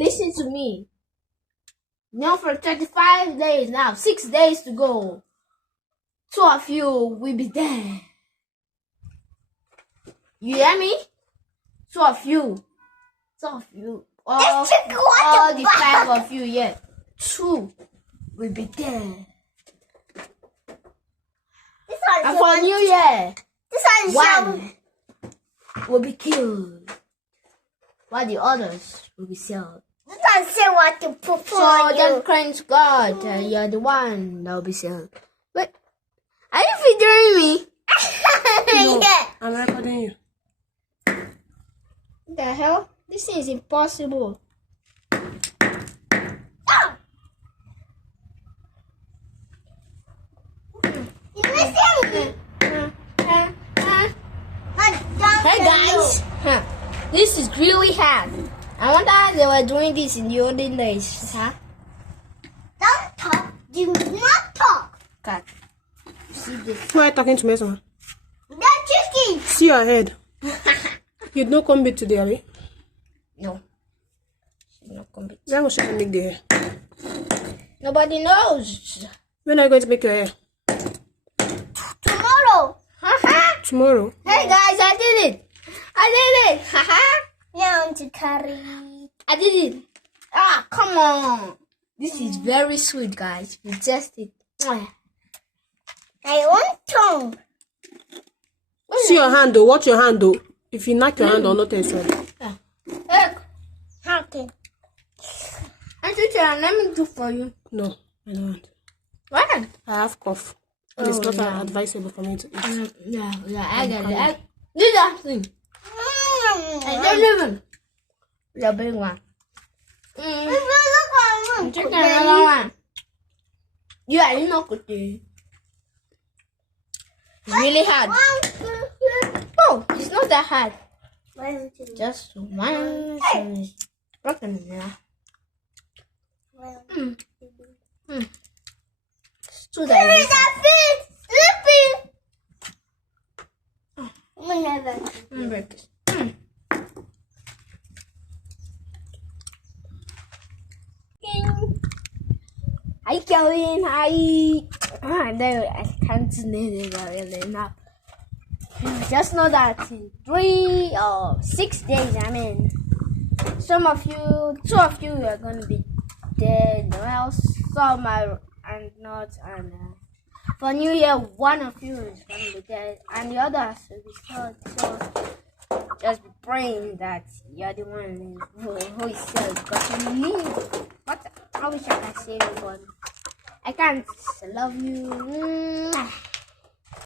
listen to me. Now for 35 days now, 6 days to go. 2 of you will be there. You hear me? 2 of you. 2 of you. All the 5 of you, yeah. 2 will be there. And for New Year, 1 will be killed, while the others will be sold. Don't say what to put for so you. then crying to God, you're the one that will be sold. But are you figuring me? No, yeah. I'm recording you. What the hell? This thing is impossible. You listen me. Hey guys, this is really hard. I wonder how they were doing this in the olden days, huh? Don't talk. Do not talk. God, see this? Who are you talking to, Mesoma? The chicken. See your head. You don't come back today, Abby. No, she's not coming. When was she going to make the hair? Nobody knows. When are you going to make your hair? Tomorrow. Tomorrow. Hey guys, I did it. I did it. You want to carry. I did it. Ah, come on. This is very sweet, guys. We test it. I want tongue. See your hand though. Watch your hand though. If you knock your hand or not, it's right. Hey, Okay. Auntie, let me do for you. No, I don't want. What? I have cough. And it's not advisable for me to eat. Yeah, I get it. Do that thing. I don't even. The big one. Take another one. Yeah, you know cookie. It's really hard. Oh, it's not that hard. Just one is broken now. It's too that. Sleeping. Break this. Hi, Kelvin. Hi. I can't name it enough. Just know that in 3 or 6 days, I mean, some of you, 2 of you are going to be dead. Well, some are not. And for New Year, 1 of you is going to be dead, and the others will be killed. So just be praying that you're the one who is saved, because you need. What? I wish I could save you, but I can't. I love you.